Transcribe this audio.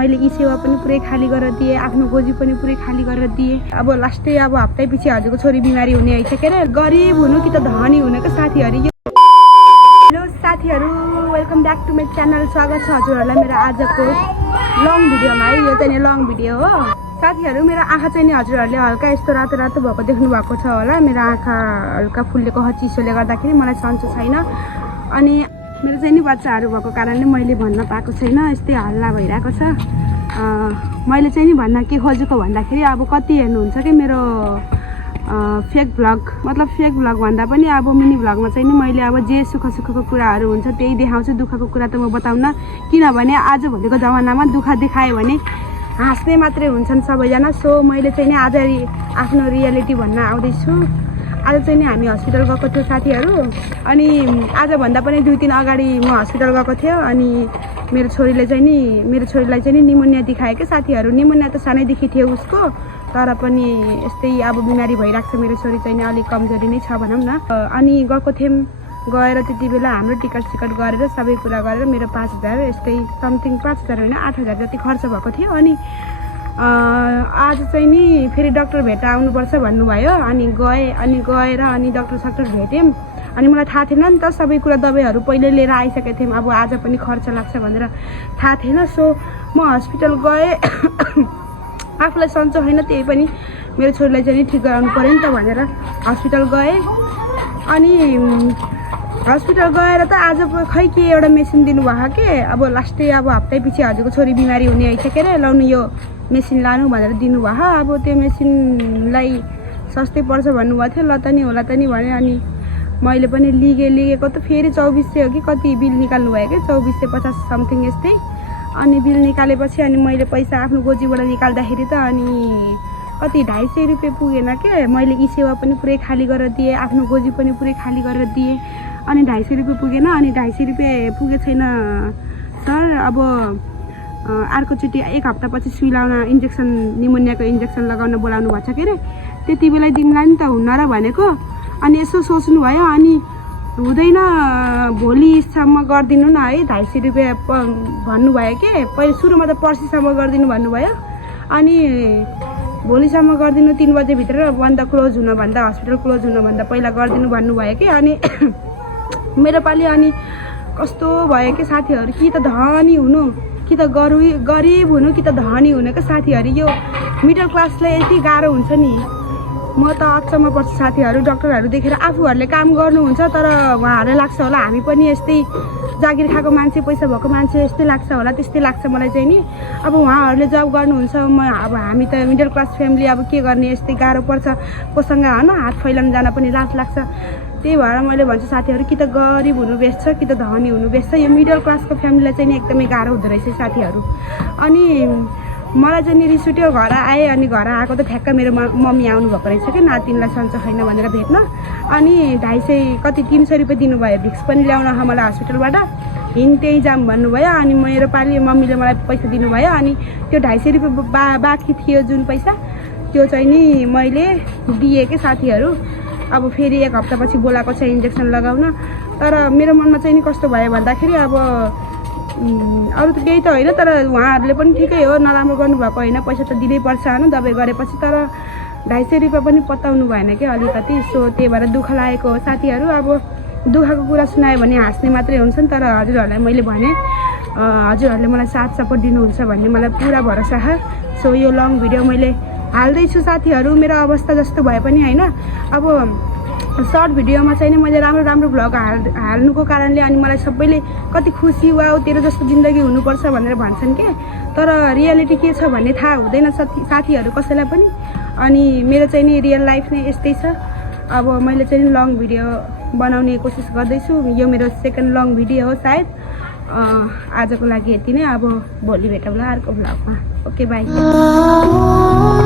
मैले ई सेवा पनि पुरै खाली गरेर दिएँ, आफ्नो गोजी पनि पुरै खाली गरेर दिएँ। अब लास्टै अब हप्तै पछि हजुरको छोरी बिमारी हुने आइसकेर गरिब हुनु कि त धनी हुनु के साथीहरू। हेलो साथीहरू, welcome back to my channel. स्वागत छ हजुरहरूलाई मेरो आजको लङ भिडियोमा। है यो चाहिँ लङ भिडियो हो साथीहरू। मेरो आँखा चाहिँ नि हजुरहरूले हल्का यस्तो रातो रातो भएको देख्नु भएको छ होला। मेरो आँखा हल्का फुलेको चिसोले गर्दाखेरि मलाई सन्चो छैन। अनि मेरो चाहिँ नि बच्चाहरू भएको कारणले मैले भन्न पाएको छैन, यस्तै हल्ला भइरहेको छ। मैले चाहिँ नि भन्न के खोजेको भन्दाखेरि अब कति हेर्नुहुन्छ कि मेरो फेक भ्लग, मतलब फेक भ्लग भन्दा पनि अब मिनी भ्लगमा चाहिँ नि मैले अब जे सुखको कुराहरू हुन्छ त्यही देखाउँछु। दुःखको कुरा त म बताउन, किनभने आजभोलिको जमानामा दुःख देखायो भने हाँस्ने मात्रै हुन्छन् सबैजना। सो मैले चाहिँ नि आज आफ्नो रियालिटी भन्न आउँदैछु। आज चाहिँ नि हामी हस्पिटल गएको थियौँ साथीहरू। अनि आजभन्दा पनि 2 दिन अगाडि म हस्पिटल गएको थिएँ। अनि मेरो छोरीलाई चाहिँ नि निमोनिया देखायो क्या साथीहरू। निमोनिया त सानैदेखि थियो उसको, तर पनि यस्तै अब बिमारी भइरहेको छ। मेरो छोरी चाहिँ नि अलिक कमजोरी नै छ भनौँ न। अनि गएको थियौँ, गएर त्यति बेला हाम्रो टिकट गरेर सबै कुरा गरेर मेरो 5000 यस्तै समथिङ 5000 होइन 8000 जति खर्च भएको थियो। अनि आज चाहिँ नि फेरि डक्टर भेट्न आउनुपर्छ भन्नुभयो। अनि गएर अनि डक्टर भेट्यौँ। अनि मलाई थाहा थिएन नि त, सबै कुरा दबाईहरू पहिले लिएर आइसकेको थियौँ। अब आज पनि खर्च लाग्छ भनेर थाहा थिएन। सो म हस्पिटल गएँ। आफूलाई सन्चो होइन, त्यही पनि मेरो छोरीलाई चाहिँ ठिक गराउनु पऱ्यो नि त भनेर हस्पिटल गएँ। अनि हस्पिटल गएर त आज खै के एउटा मेसिन दिनुभयो के। अब लास्टै अब हप्तै पछि हजुरको छोरी बिमारी हुने आइसकेर लाउनु यो मेसिन लानु भनेर दिनुभयो। अब त्यो मेसिनलाई सस्तै पर्छ भन्नुभएको थियो। ल त नि होला त नि भने। अनि मैले पनि लिगेको त फेरि 2400 हो कि कति बिल निकाल्नु भयो क्या, 2450 समथिङ यस्तै। अनि बिल निकालेपछि अनि मैले पैसा आफ्नो गोजीबाट निकाल्दाखेरि त अनि कति 250 रुपियाँ पुगेन के। मैले ई सेवा पनि पुरै खाली गरेर दिएँ, आफ्नो गोजी पनि पुरै खाली गरेर दिएँ। अनि 250 रुपियाँ पुगेन। अनि 250 रुपियाँ पुगे छैन सर, अब अर्कोचोटि 1 हप्तापछि सुई लाउन इन्जेक्सन, निमोनियाको इन्जेक्सन लगाउन बोलाउनु भएको छ के अरे। त्यति बेला दिमलाई नि त हुन्न र भनेको। अनि यसो सोच्नु भयो। अनि हुँदैन भोलिसम्म गरिदिनु न है, 250 रुपियाँ भन्नुभयो के। पहिले सुरुमा त पर्सिसम्म गरिदिनु भन्नुभयो। अनि भोलिसम्म गरिदिनु, 3 बजेभित्र क्लोज हुनभन्दा, हस्पिटल क्लोज हुनभन्दा पहिला गरिदिनु भन्नुभयो कि। अनि मेरो पालि अनि कस्तो भयो कि साथीहरू, कि त धनी हुनु कि त गरिब हुनु कि त धनी हुनु क्या साथीहरू। यो मिडल क्लासलाई यति गाह्रो हुन्छ नि। म त अचम्म पर्छ साथीहरू। डक्टरहरू देखेर आफूहरूले काम गर्नुहुन्छ, तर उहाँहरूलाई लाग्छ होला हामी पनि यस्तै जागिर खाएको मान्छे, पैसा भएको मान्छे यस्तै लाग्छ होला। त्यस्तै लाग्छ मलाई चाहिँ नि। अब उहाँहरूले जब गर्नुहुन्छ, अब हामी त मिडल क्लास फ्यामिली, अब के गर्ने, यस्तै गाह्रो पर्छ। कोसँग होइन हात फैलाउनु जान पनि लाज लाग्छ। त्यही भएर मैले भन्छु साथीहरू, कि त गरिब हुनु बेस्ट छ कि त धनी हुनु बेस्ट छ। यो मिडल क्लासको फ्यामिलीलाई चाहिँ नि एकदमै गाह्रो हुँदो रहेछ साथीहरू। अनि मलाई चाहिँ नि रिस उठ्यो, घर आएँ। अनि घर आएको त ठ्याक्क मेरो मम्मी आउनुभएको रहेछ क्या, नातिनीलाई सन्चो छैन भनेर भेट्न। अनि 250 कति 300 रुपियाँ दिनुभयो भिक्स पनि ल्याउन मलाई हस्पिटलबाट। हिँड्दै जाम भन्नुभयो। अनि मेरो पालि मम्मीले मलाई पैसा दिनुभयो। अनि त्यो 250 रुपियाँ बाँकी थियो जुन पैसा, त्यो चाहिँ नि मैले दिएँ कि साथीहरू। अब फेरि 1 हप्तापछि बोलाएको छ इन्जेक्सन लगाउन। तर मेरो मनमा चाहिँ नि कस्तो भयो भन्दाखेरि, अब अरू त केही त होइन, तर उहाँहरूले पनि ठिकै हो, नराम्रो गर्नुभएको होइन, पैसा त दिनै पर्छ होइन दबाई गरेपछि। तर 250 रुपियाँ पनि पत्ताउनु भएन क्या अलिकति। सो त्यही भएर दुःख लागेको हो साथीहरू। अब दुःखको कुरा सुनायो भने हाँस्ने मात्रै हुन्छन्, तर हजुरहरूलाई मैले भने हजुरहरूले मलाई साथ सपोर्ट दिनुहुन्छ भन्ने मलाई पुरा भरोसा छ। सो यो लङ भिडियो मैले हाल्दैछु साथीहरू, मेरो अवस्था जस्तो भए पनि होइन। अब सर्ट भिडियोमा चाहिँ नि मैले राम्रो भ्लग हाल्नुको कारणले अनि मलाई सबैले कति खुसी, वाउ तेरो जस्तो जिन्दगी हुनुपर्छ भनेर भन्छन् के। तर रियालिटी के छ भन्ने थाहा हुँदैन साथीहरू कसैलाई पनि। अनि मेरो चाहिँ नि रियल लाइफ नै यस्तै छ। अब मैले चाहिँ नि लङ भिडियो बनाउने कोसिस गर्दैछु। यो मेरो सेकेन्ड लङ भिडियो हो सायद। आजको लागि यति नै। अब भोलि भेटौँला अर्को भ्लगमा। Okay by.